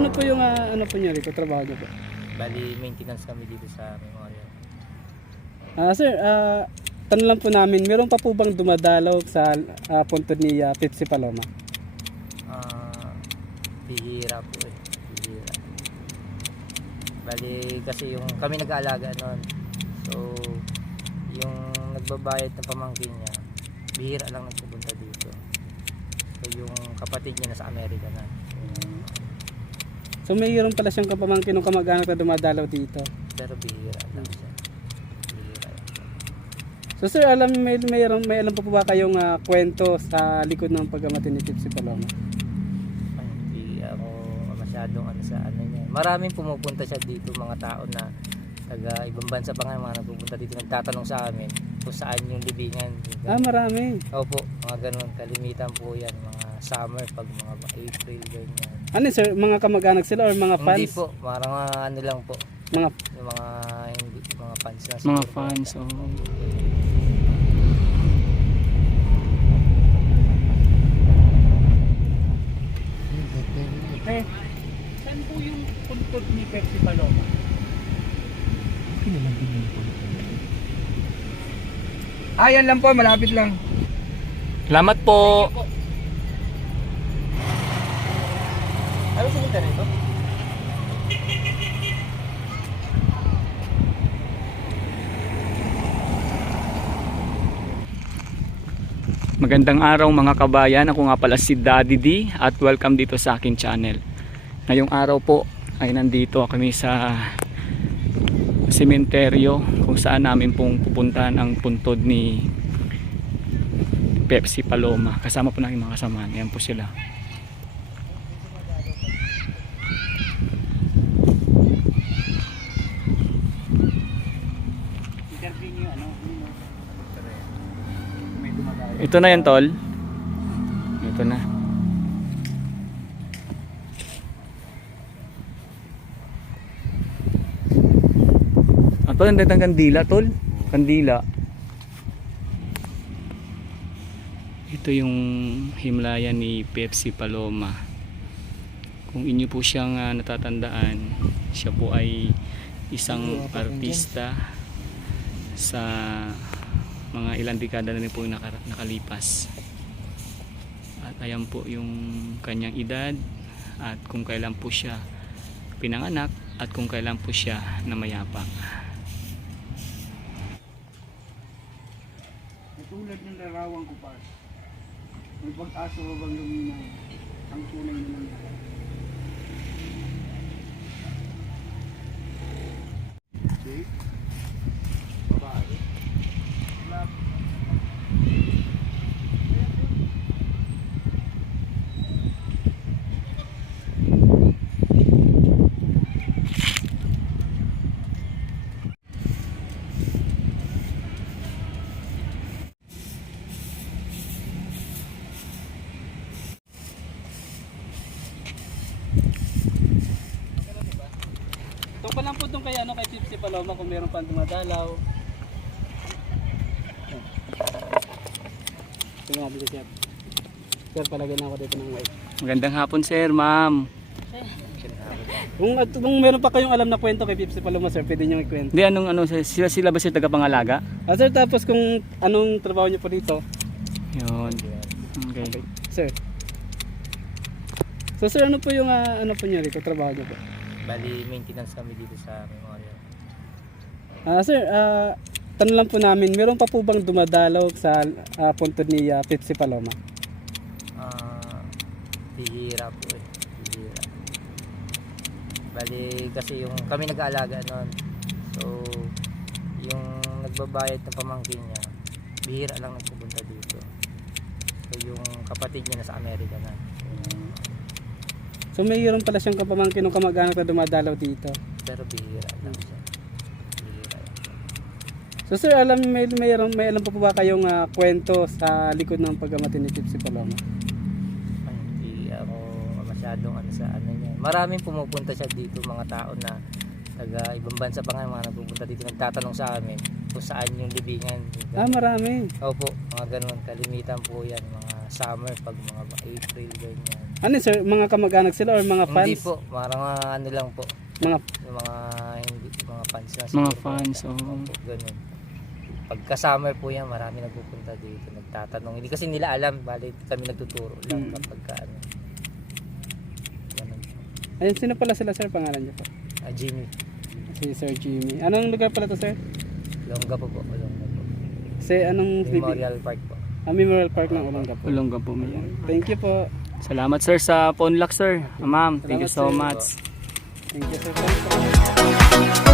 ano po yung ah, ano po niyo rito, trabaho niyo po? Bali, maintenance kami dito sa memorial. Ah, sir, ah, tanong lang po namin, meron pa po bang dumadalaw sa ah, punto ni ah, Pepsi Paloma? Ah, bihira po eh. Bihira. Bali, kasi yung kami nag-aalaga noon. So, yung nagbabayad ng pamangkin niya, bihira lang nagpupunta dito. So, yung kapatid niya nasa Amerika na. So mayroon pala siyang kapamangkin ng kamag-anak na dumadalaw dito. Pero bihira lang siya. Bihira lang siya. So sir, alam may mayroon may alam pa po ba kayong ah, kwento sa likod ng pagkamatay ni Pepsi Paloma? Ay, Hindi ako masyadong ano sa ano niya. Maraming pumupunta siya dito, mga tao na taga ibang bansa pa nga mga nagpupunta dito nagtatanong sa amin kung saan yung libingan. Yung Ah, marami. Opo, mga ganun. Kalimitan po yan. Mga summer, pag mga April, ganyan. Ano sir, mga kamag-anak sila or mga fans? Hindi po, mga, mga ano lang po. Mga Yung mga, hindi, mga fans na Mga siguro po. fans, oh. Eh, saan po yung puntod ni Pepsi Paloma? Ah, yan lang po, malapit lang. Salamat po. Ano sa internet ito? Magandang araw mga kabayan. Ako nga pala si Daddy D at welcome dito sa akin channel. Ngayong araw po ay nandito kami sa sementeryo kung saan namin pong pupuntahan ang puntod ni Pepsi Paloma. Kasama po namin mga kasama. Ayan po sila. Interview niyo ano? May dumadalaw. Ito na yan tol. Ito na. Ah, tol, ang kandila, tol. Kandila. Ito yung himlaya ni Pepsi Paloma. Kung inyo po siyang ah, natatandaan, siya po ay isang artista sa mga ilang dekada na rin po nakalipas. At ayan po yung kanyang edad at kung kailan po siya pinanganak at kung kailan po siya namayapa. Tulad ng larawan ko pa. May pag-asa ba bang luminaw? Ang tunay na nangyari. Tungkol lang po doon kay ano kay Pepsi Paloma kung meron pang dumadalaw. Ito nga dito sir. Sir, palagyan ako dito ng mic. Magandang hapon sir, ma'am. Kung, at, kung meron pa kayong alam na kwento kay Pepsi Paloma sir, pwede niyo ikwento. Hindi anong ano sila sila ba sila tagapangalaga? Ah, sir, tapos kung anong trabaho niyo po dito? Yun. Okay. Okay. Sir. So sir, ano po yung ah, ano po niyo rito, trabaho niyo po? Bali, maintenance kami dito sa memorial. Ah, sir, ah, tanong lang po namin, meron pa po bang dumadalaw sa ah, puntod ni ah, Pepsi Paloma? Ah, bihira po eh. Bihira. Bali, kasi yung kami nag-aalaga noon. So, yung nagbabayad ng pamangkin niya, bihira lang nagpupunta dito. So, yung kapatid niya nasa Amerika na. So mayroon pala siyang kapamangkin ng kamag-anak na dumadalaw dito. Pero bihira lang siya. Bihira lang siya. So sir, alam may mayroon may alam pa po ba kayong ah, kwento sa likod ng pagkamatay ni Pepsi Paloma? Ay, Hindi ako masyadong ano sa ano niya. Maraming pumupunta siya dito, mga tao na taga ibang bansa pa nga mga nagpupunta dito nagtatanong sa amin kung saan yung libingan. Yung Ah, marami. Opo, mga ganun. Kalimitan po yan. Mga summer, pag mga April, ganyan. Ano sir? Mga kamag-anak sila or mga fans? Hindi po, mga ano lang po. Mga Yung mga hindi mga fans lang Mga siguro fans, oo. Opo, ganun. Pagka summer po yan, marami nagpupunta dito, nagtatanong. Hindi kasi nila alam, bali kami nagtuturo lang Mm. kapag ka, ano. Ganun. Ayun, sino pala sila sir? Pangalan niyo po? Ah, Jimmy, Si Sir Jimmy. Anong lugar pala to sir? Longga po po, Longga po. Si anong Memorial Park po. Ah, Memorial Park ng Olonga po. Ulongga po. Thank you po. Salamat sir sa phone lock sir. Ma'am, thank you so much. Thank you sir.